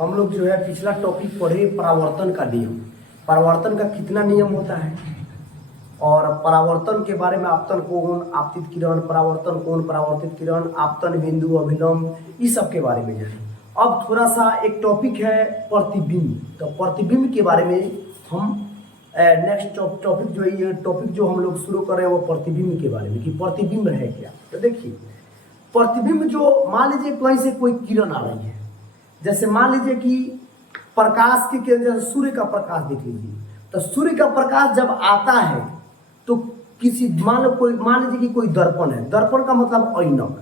हम लोग जो है पिछला टॉपिक पढ़े परावर्तन का नियम। परावर्तन का कितना नियम होता है और परावर्तन के बारे में आपतन कोण, आपतित किरण, परावर्तन कोण, परावर्तित किरण, आपतन बिंदु, अभिलंब, इस सब के बारे में जाने। अब थोड़ा सा एक टॉपिक है प्रतिबिंब। तो प्रतिबिंब के बारे में हम नेक्स्ट टॉपिक जो है, ये टॉपिक जो हम लोग शुरू कर रहे हैं वो प्रतिबिंब के बारे में कि प्रतिबिंब है क्या। तो देखिए प्रतिबिंब जो मान लीजिए कहीं से कोई किरण आ रही है, जैसे मान लीजिए कि प्रकाश की किरण, जैसे सूर्य का प्रकाश देख लीजिए। तो सूर्य का प्रकाश जब आता है तो किसी मान लीजिए कि कोई दर्पण है, दर्पण का मतलब ऐनक।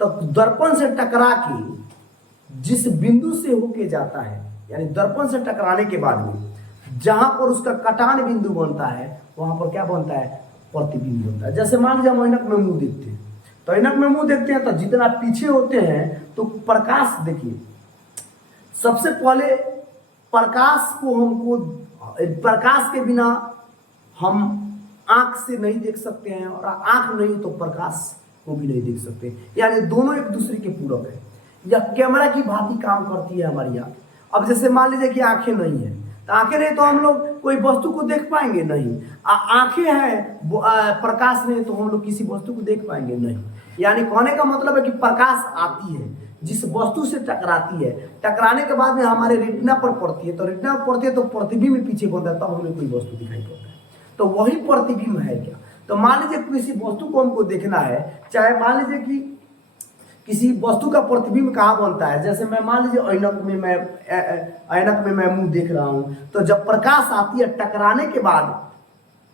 तो दर्पण से टकरा के जिस बिंदु से होके जाता है, यानी दर्पण से टकराने के बाद में जहां पर उसका कटान बिंदु बनता है वहां पर क्या बनता है, प्रतिबिंब बनता है। जैसे मान लीजिए हम ऐनक में मुंह देखते हैं, तो ऐनक में मुंह देखते हैं तो जितना पीछे होते हैं तो प्रकाश, देखिए सबसे पहले प्रकाश को हमको, प्रकाश के बिना हम आंख से नहीं देख सकते हैं और आंख नहीं तो प्रकाश को भी नहीं देख सकते, यानी दोनों एक दूसरे के पूरक है। या कैमरा की भांति काम करती है हमारी आंख। अब जैसे मान लीजिए कि आंखें नहीं है, तो आंखें नहीं तो हम लोग कोई वस्तु को देख पाएंगे नहीं। आंखें हैं, प्रकाश नहीं तो हम लोग किसी वस्तु को देख पाएंगे नहीं। यानी कहने का मतलब है कि प्रकाश आती है, जिस वस्तु से टकराती है, टकराने के बाद में हमारे रेटिना पर पड़ती है, तो रेटिना पर पड़ती है तो प्रतिबिंब पीछे बनता है, तब हमें कोई वस्तु दिखाई पड़ता है। तो वही प्रतिबिंब है क्या। तो मान लीजिए किसी वस्तु को हमको देखना है, चाहे मान लीजिए कि किसी वस्तु का प्रतिबिंब कहाँ बनता है। जैसे मैं मान लीजिए ऐनक में मैं मुंह देख रहा हूं, तो जब प्रकाश आती है टकराने के बाद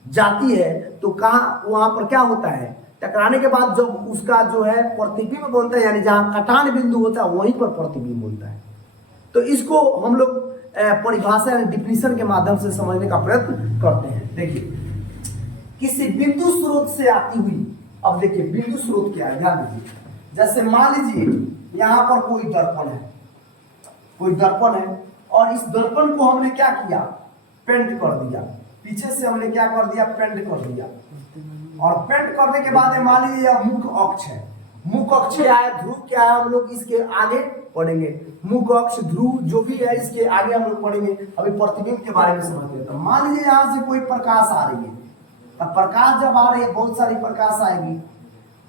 जाती है तो कहाँ, वहां पर क्या होता है, टकराने के बाद जब उसका जो है प्रतिबिंब बनता है, यानी जहां कटान बिंदु होता है वहीं पर प्रतिबिंब बनता है। तो इसको हम लोग परिभाषा यानी डिफिनीशन के माध्यम से समझने का प्रयत्न करते हैं। देखिए किसी बिंदु स्रोत से आती हुई, अब देखिए बिंदु स्रोत क्या है, ध्यान दीजिए। जैसे मान लीजिए यहाँ पर कोई दर्पण है, कोई दर्पण है और इस दर्पण को हमने क्या किया, पेंट कर दिया। पीछे से हमने क्या कर दिया, पेंट कर दिया। और पेंट करने के बाद मान लीजिए यह मुख्य अक्ष है। मुख्य अक्ष क्या है, ध्रुव क्या है, हम लोग इसके आगे पढ़ेंगे। मुख्य अक्ष, ध्रुव जो भी है इसके आगे हम लोग पढ़ेंगे। अभी प्रतिबिंब के बारे में समझ लेते हैं। मान लीजिए यहाँ से कोई प्रकाश आ रही है, अब प्रकाश जब आ रही है, बहुत सारी प्रकाश आएगी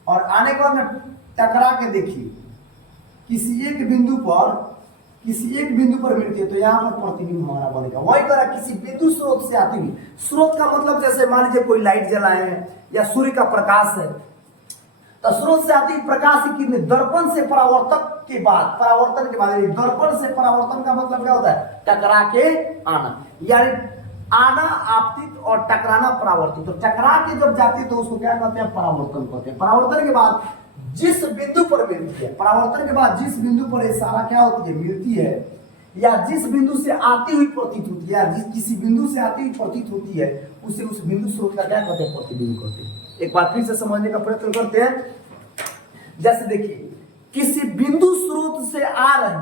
और आने के बाद टकरा के देखिए किसी एक बिंदु पर मिलती है, तो यहाँ पर प्रतिबिंब हमारा बनेगा। वही तरह किसी बिंदु स्रोत से आती हुई, स्रोत का मतलब जैसे मान लीजिए कोई लाइट जलाए हैं या सूर्य का प्रकाश है, तो स्रोत से आती प्रकाश की किरणें दर्पण से परावर्तन के बाद दर्पण से परावर्तन का मतलब क्या होता है, टकरा के आना। यानी आना आपतित और टकराना परावर्तित। तो टकरा के जब जाती है तो उसको क्या कहते हैं, परावर्तन कहते हैं। परावर्तन के बाद जिस बिंदु पर मिलती है, परावर्तन के बाद जिस बिंदु पर सारा क्या होती है, मिलती है, या जिस बिंदु से आती हुई प्रतीत होती है, या किसी बिंदु से आती हुई प्रतीत होती है, उसे उस बिंदु स्रोत का क्या कहते हैं, प्रतिबिंब कहते हैं। एक बार फिर से समझने का प्रयत्न करते हैं। जैसे देखिए किसी बिंदु स्रोत से आ रही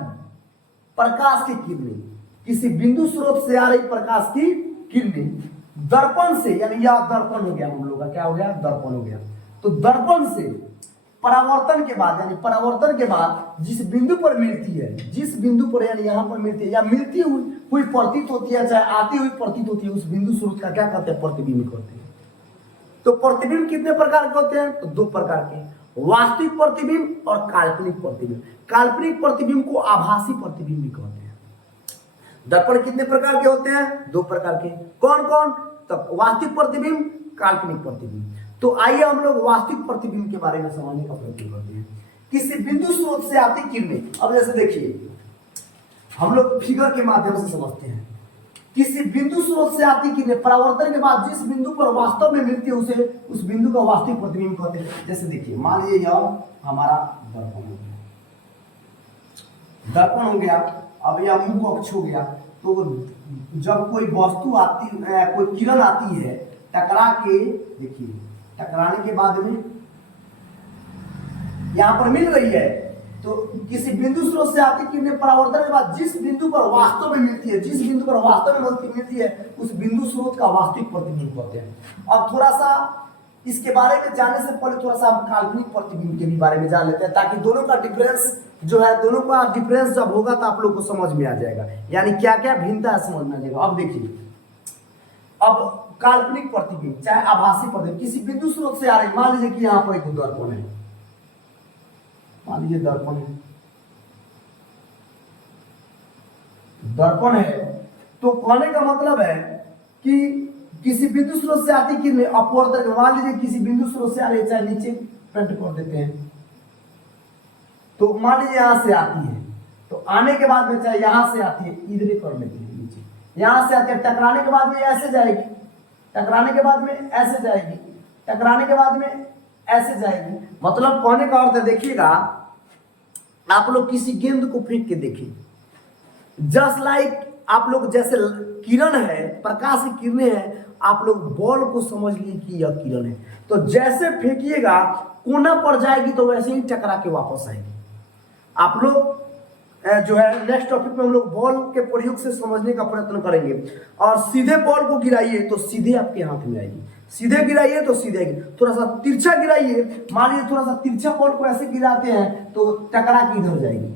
प्रकाश की किरणें, किसी बिंदु स्रोत से आ रही प्रकाश की किरणें दर्पण से, यानी यह दर्पण हो गया, हम लोग का क्या हो गया, दर्पण हो गया। तो दर्पण से परावर्तन के बाद, यानी परावर्तन के बाद जिस बिंदु पर मिलती है, जिस बिंदु पर यानी यहाँ पर मिलती है या मिलती हुई प्रतीत होती है, चाहे आती हुई प्रतीत होती है, उस बिंदु स्रोत का क्या कहते हैं, प्रतिबिंब कहते हैं। तो प्रतिबिंब कितने प्रकार के होते हैं, तो दो प्रकार के, वास्तविक प्रतिबिंब और काल्पनिक प्रतिबिंब। काल्पनिक प्रतिबिंब को आभासी प्रतिबिंब भी कहते हैं। दर्पण कितने प्रकार के होते हैं, दो प्रकार के। कौन कौन, तो वास्तविक प्रतिबिंब, काल्पनिक प्रतिबिंब। तो आइए हम लोग वास्तविक प्रतिबिंब के बारे में समझने का प्रयत्न करते हैं। किसी बिंदु स्रोत से आती किरणें, अब जैसे देखिए हम लोग फिगर के माध्यम से समझते हैं। किसी बिंदु स्रोत से आती किरणें परावर्तन के बाद जिस बिंदु पर वास्तव में मिलती है, उसे उस बिंदु का वास्तविक प्रतिबिंब कहते हैं। जैसे देखिए मान लीजिए यह हमारा दर्पण हो गया, दर्पण हो गया। अब यह मुख्य अक्ष हो गया। तो जब कोई वस्तु आती, कोई किरण आती है, टकरा के देखिए, टकराने के बाद में यहां पर मिल रही है, तो किसी बिंदु स्रोत से आती किरणें परावर्तन के बाद जिस बिंदु पर वास्तव में मिलती है, जिस बिंदु पर वास्तव में मिलती है, उस बिंदु स्रोत का वास्तविक प्रतिबिंब कहते हैं। अब थोड़ा सा इसके बारे में जानने से पहले थोड़ा सा हम काल्पनिक प्रतिबिंब के भी बारे में जान लेते हैं, ताकि दोनों का डिफरेंस जो है दोनों का डिफरेंस जब होगा तो आप लोग को समझ में आ जाएगा, यानी क्या क्या भिन्नता है समझ में आ जाएगा। अब देखिए, अब काल्पनिक प्रतिबिंब चाहे आभासी प्रतिबिंब किसी बिंदु स्रोत से आ रही, मान लीजिए कि यहाँ पर एक दर्पण है, मान लीजिए दर्पण है, दर्पण है, तो कहने का मतलब है कि किसी बिंदु स्रोत से आती किरणें अपवर्तक, मान लीजिए किसी बिंदु स्रोत से आ रही है, चाहे नीचे पेंट कर देते हैं, तो मान लीजिए यहां से आती है, तो आने के बाद में चाहे यहां से आती है, इधर कर लेते हैं नीचे, यहां से आती है, टकराने के बाद में ऐसे जाएगी, टकराने के बाद में ऐसे जाएगी, टकराने के बाद में ऐसे जाएगी। मतलब कहने का अर्थ है, देखिएगा आप लोग किसी गेंद को फेंक के देखिए, जस्ट लाइक आप लोग जैसे किरण है, प्रकाश की किरणें हैं, आप लोग बॉल को समझ लिए कि यह किरण है, तो जैसे फेंकिएगा कोना पर जाएगी तो वैसे ही टकरा के वापस आएगी। आप लोग जो है नेक्स्ट टॉपिक में हम लोग बॉल के प्रयोग से समझने का प्रयत्न करेंगे। और सीधे बॉल को गिराइए तो सीधे आपके हाथ में आएगी, सीधे गिराइए तो सीधे आएगी, थोड़ा सा तिरछा गिराइए, मान लीजिए थोड़ा सा तिरछा बॉल को ऐसे गिराते हैं तो टकरा के इधर जाएगी,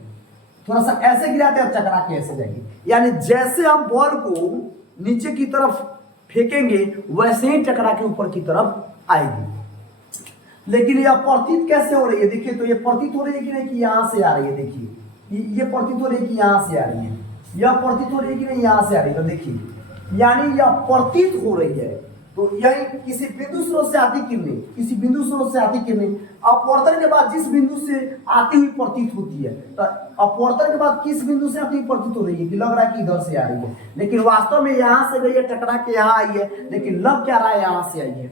थोड़ा सा ऐसे गिराते हैं टकरा के ऐसे जाएगी। यानी जैसे हम बॉल को नीचे की तरफ फेंकेंगे वैसे ही टकरा के ऊपर की तरफ आएगी। लेकिन यह प्रतीत कैसे हो रही है, देखिए, तो ये प्रतीत हो रही है कि नहीं कि यहां से आ रही है, देखिए ये प्रतीत हो रही है कि यहां से आ रही है, यह प्रतीत हो रही है कि नहीं यहां से आ रही है, तो देखिए यानी यह प्रतीत हो रही है। तो यही किसी बिंदु स्रोत से आती किरणें, किसी बिंदु स्रोत से आती किरणें अपवर्तन के बाद जिस बिंदु से आती हुई प्रतीत होती है, तो अपवर्तन के बाद किस बिंदु से आती हुई प्रतीत हो रही है कि लग रहा है कि इधर से आ रही है, लेकिन वास्तव में यहां से गई है, टकरा के यहां आई है, लेकिन लग क्या रहा है यहां से आई है।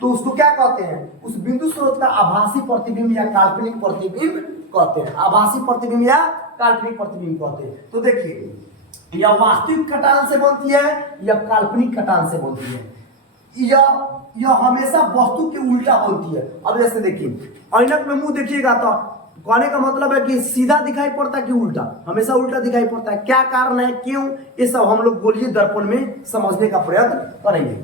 तो उसको क्या कहते हैं, उस बिंदु स्रोत का आभासी प्रतिबिंब या काल्पनिक प्रतिबिंब कहते हैं, आभासी प्रतिबिंब या काल्पनिक प्रतिबिंब कहते हैं। तो देखिए यह वास्तविक कटान से बनती है या काल्पनिक कटान से बनती है, यह हमेशा वस्तु के उल्टा बनती है। अब जैसे देखिए ऐनक में मुंह देखिएगा तो कहने का मतलब है कि सीधा दिखाई पड़ता है कि उल्टा, हमेशा उल्टा दिखाई पड़ता है, क्या कारण है, क्यों, ये सब हम लोग गोलीय दर्पण में समझने का प्रयत्न करेंगे।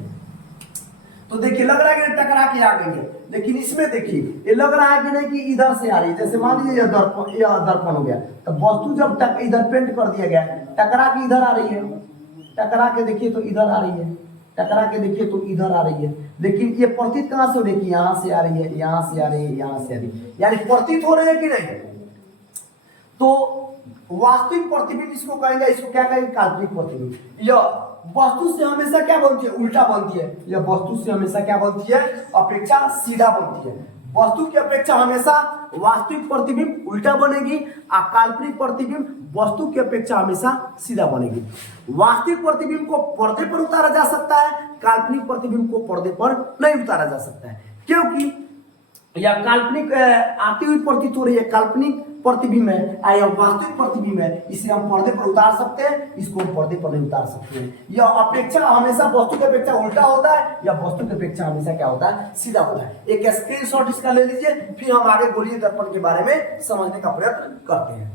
तो देखिए लग रहा है कि टकरा के आ गई है, लेकिन इसमें देखिए ये लग रहा है कि नहीं कि इधर से आ रही है। जैसे मान लीजिए यह दर्पण हो गया, तो वस्तु जब इधर पेंट कर दिया गया, टकरा के इधर आ रही है, टकरा के देखिए तो इधर आ रही है, टकरा के देखिए तो इधर आ रही है, लेकिन ये प्रतीत कहां से हो रही है, यहां से आ रही है, यहां से आ रही है, यहां से आ रही है, यानी प्रतीत हो रही है कि नहीं। तो वास्तविक प्रतिबिंब इसको कहेंगे, इसको क्या कहेंगे, काल्पनिक प्रतिबिंब। यह वस्तु से हमेशा क्या बनती है, उल्टा बनती है, यह वस्तु से हमेशा क्या बनती है, अपेक्षा सीधा बनती है। वस्तु की अपेक्षा हमेशा वास्तविक प्रतिबिंब उल्टा बनेगी, और काल्पनिक प्रतिबिंब वस्तु की अपेक्षा हमेशा सीधा बनेगी। वास्तविक प्रतिबिंब को पर्दे पर उतारा जा सकता है, काल्पनिक प्रतिबिंब को पर्दे पर नहीं उतारा जा सकता है, क्योंकि यह काल्पनिक आती हुई प्रतीत हो रही है, काल्पनिक प्रतिबिंब है, यह वास्तविक प्रतिबिंब है, इसे हम पर्दे पर उतार सकते हैं, इसको हम पर्दे पर नहीं उतार सकते हैं। यह अपेक्षा हमेशा वस्तु की अपेक्षा उल्टा होता है, या वस्तु की अपेक्षा हमेशा क्या होता है, सीधा होता है। एक स्क्रीनशॉट इसका ले लीजिए, फिर हम आगे गोलीय दर्पण के बारे में समझने का प्रयत्न करते हैं।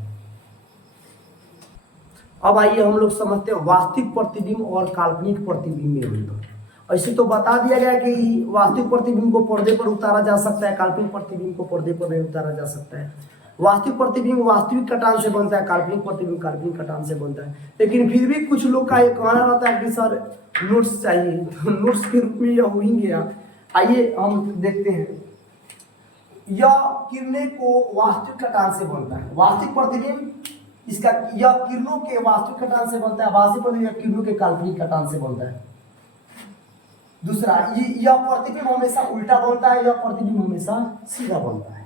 अब आइए हम लोग समझते हैं वास्तविक प्रतिबिंब और काल्पनिक प्रतिबिंब में अंतर। ऐसे तो बता दिया गया कि वास्तविक प्रतिबिंब को पर्दे पर उतारा जा सकता है, काल्पनिक प्रतिबिंब को पर्दे पर नहीं उतारा जा सकता है। वास्तविक प्रतिबिंब वास्तविक कटान से बनता है, काल्पनिक प्रतिबिंब काल्पनिक कटान से बनता है। लेकिन फिर भी कुछ लोग का ये कहना रहता है कि सर नोट्स चाहिए, तो नोट्स के रूप में यह हो ही गया। आइए हम देखते हैं, यह किरणें को वास्तविक कटान से बनता है, वास्तविक प्रतिबिंब इसका यह किरणों के वास्तविक कटान से बनता है, आभासी प्रतिबिंब किरणों के काल्पनिक कटान से बनता है। दूसरा, यह प्रतिबिंब हमेशा उल्टा बनता है, यह प्रतिबिंब हमेशा सीधा बनता है।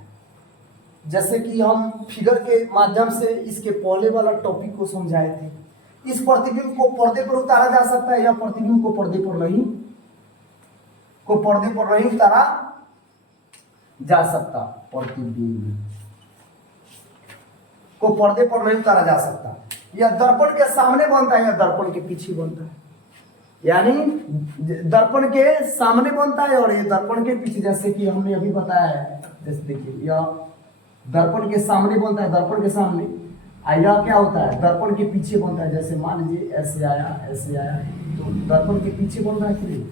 जैसे कि हम फिगर के माध्यम से इसके पहले वाला टॉपिक को समझाए थे, इस प्रतिबिंब को पर्दे पर उतारा जा सकता है, या प्रतिबिंब को पर्दे पर नहीं उतारा जा सकता, प्रतिबिंब को पर्दे पर नहीं उतारा जा सकता। यह दर्पण के सामने बनता है या दर्पण के पीछे बनता है, यानी दर्पण के सामने बनता है और ये दर्पण के पीछे, जैसे कि हमने अभी बताया है। जैसे देखिए यह दर्पण के सामने बनता है, दर्पण के सामने, यह क्या होता है, दर्पण के पीछे बनता है। जैसे मान लीजिए ऐसे आया तो दर्पण के पीछे बन रहा है कि नहीं,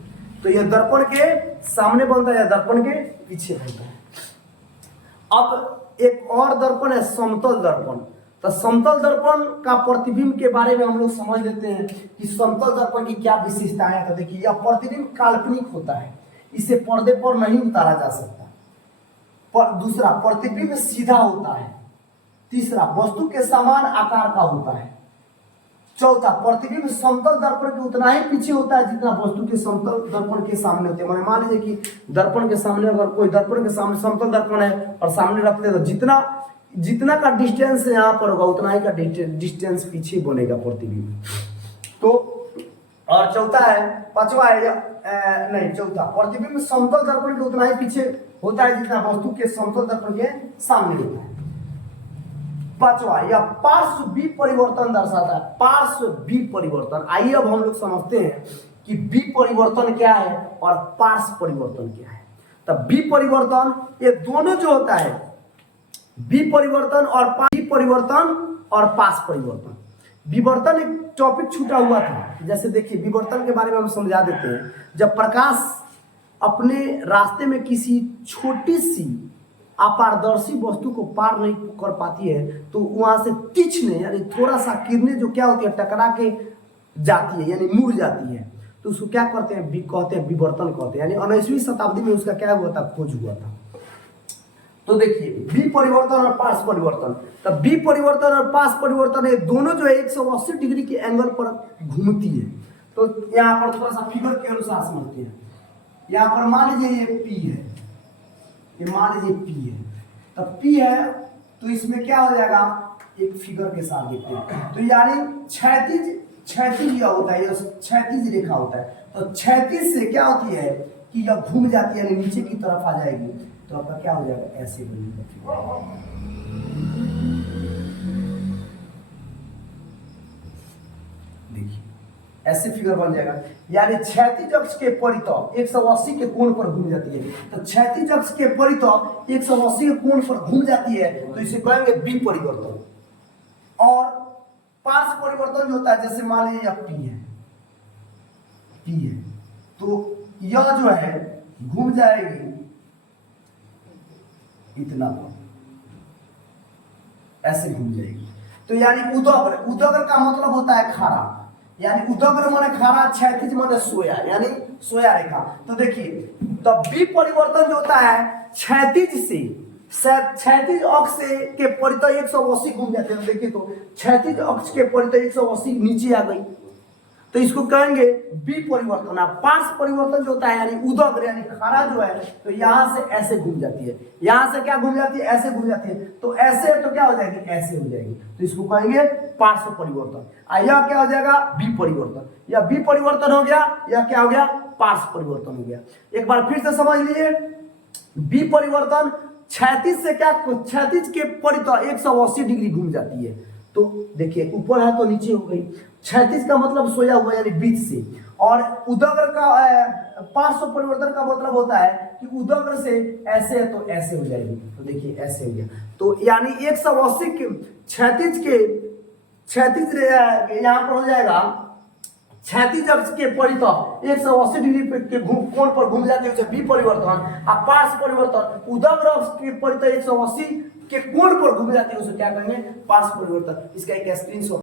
तो यह दर्पण के सामने बनता है या दर्पण के पीछे बनता है। अब एक और दर्पण है समतल दर्पण। तो समतल दर्पण का प्रतिबिंब के बारे में हम लोग समझ लेते हैं कि समतल दर्पण की क्या विशेषताएं हैं। तो देखिए, यह प्रतिबिंब काल्पनिक होता है, इसे पर्दे पर नहीं उतारा जा सकता। दूसरा, प्रतिबिंब सीधा होता है। तीसरा, वस्तु के समान आकार का होता है। चौथा, प्रतिबिंब समतल दर्पण के उतना ही पीछे होता है जितना वस्तु के समतल दर्पण के सामने होते हैं। मान लीजिए कि दर्पण के सामने, अगर कोई दर्पण के सामने समतल दर्पण है और सामने रखते हैं, तो जितना का डिस्टेंस यहाँ पर होगा उतना ही का डिस्टेंस पीछे बनेगा प्रतिबिंब। तो और चौथा है, पांचवा है नहीं चौथा, प्रतिबिंब समतल दर्पण के उतना ही पीछे होता है जितना वस्तु के समतल दर्पण के सामने होता है। पांचवा, यह पार्श्व बी परिवर्तन दर्शाता है। पार्श्व बी परिवर्तन, आइए अब हम लोग समझते हैं कि बी परिवर्तन क्या है और पार्श्व परिवर्तन क्या है। तब बी परिवर्तन, ये दोनों जो होता है, बी परिवर्तन और पार्श्व परिवर्तन। विवर्तन एक टॉपिक छूटा हुआ था। जैसे देखिए, विवर्तन के बारे में हम समझा देते हैं। जब प्रकाश अपने रास्ते में किसी छोटी सी अपारदर्शी वस्तु को पार नहीं कर पाती है, तो वहां से तीक्ष्ण यानी थोड़ा सा किरणें जो क्या होती है, टकरा के जाती है यानी मुड़ जाती है, तो उसको क्या करते हैं, कहते हैं विवर्तन कहते हैं। यानी 19वीं शताब्दी में उसका क्या हुआ था, खोज हुआ था। तो देखिए, बी परिवर्तन और पार्श्व परिवर्तन। तब बी परिवर्तन और पार्श्व परिवर्तन है दोनों जो है 180 डिग्री के एंगल पर घूमती है। तो यहाँ पर थोड़ा सा फिगर के अनुसार समझते हैं। यहाँ पर मान लीजिए ये पी है, ये मान लीजिए पी है, तब पी है तो इसमें क्या हो जाएगा, एक फिगर के साथ देखते हैं। तो यानी क्षैतिज यह होता है, यह क्षैतिज रेखा होता है। तो क्षैतिज से क्या होती है कि यह घूम जाती है, यानी नीचे की तरफ आ जाएगी, तो आपका क्या हो जाएगा, ऐसे बनेगा। देखिए, ऐसे फिगर बन जाएगा। यानी क्षैतिज अक्ष के परितः 180 के कोण पर घूम जाती है। तो क्षैतिज अक्ष के परितः 180 के कोण पर घूम जाती है, तो इसे कहेंगे बी परिवर्तन। और पार्श्व परिवर्तन जो होता है, जैसे मान लीजिए यह पी है, तो यह जो है घूम जाएगी इतना पर, ऐसे घूम जाएगी। तो यानी उदग्र का मतलब होता है खारा, यानी उदग्र माने खारा, क्षैतिज माने सोया, यानी सोया रेखा। तो देखिए, तो बी परिवर्तन जो होता है क्षैतिज अक्ष से के परितः 180 घूम जाते हैं। देखिए, तो क्षैतिज अक्ष के परितः 180 नीचे आ गई, तो इसको कहेंगे बी परिवर्तन। पार्श्व परिवर्तन जो होता है यानी उदग्र यानी खारा जो है, तो यहां से ऐसे घूम जाती है, यहां से क्या घूम जाती है, ऐसे घूम जाती है। तो ऐसे तो क्या हो जाएगी, ऐसे हो जाएगी, तो इसको कहेंगे पार्श्व परिवर्तन। यह क्या हो जाएगा, बी परिवर्तन। या बी परिवर्तन हो गया, या क्या हो गया, पार्श्व परिवर्तन हो गया। एक बार फिर से समझ लीजिए, बी परिवर्तन क्षैतिज से क्या, क्षैतिज के परितः 180 डिग्री घूम जाती है। तो देखिए, ऊपर है तो नीचे हो गई। क्षैतिज का मतलब सोया हुआ यानी बीच से, और उदग्र का पार्श्व परिवर्तन का मतलब होता है कि उदग्र से ऐसे है तो ऐसे हो जाएगी। तो देखिए, ऐसे हो गया। तो यानी 180 के क्षैतिज यहाँ पर हो जाएगा, क्षैतिज अक्ष के परितः 180 डिग्री के कोण पर घूम जाती है, उसे बी परिवर्तन। और पार्श्व परिवर्तन उदग्र अक्ष के परितः 180 के कोण पर घूम जाती है, उसे क्या कहेंगे, पार्श्व परिवर्तन। इसका एक स्क्रीनशॉट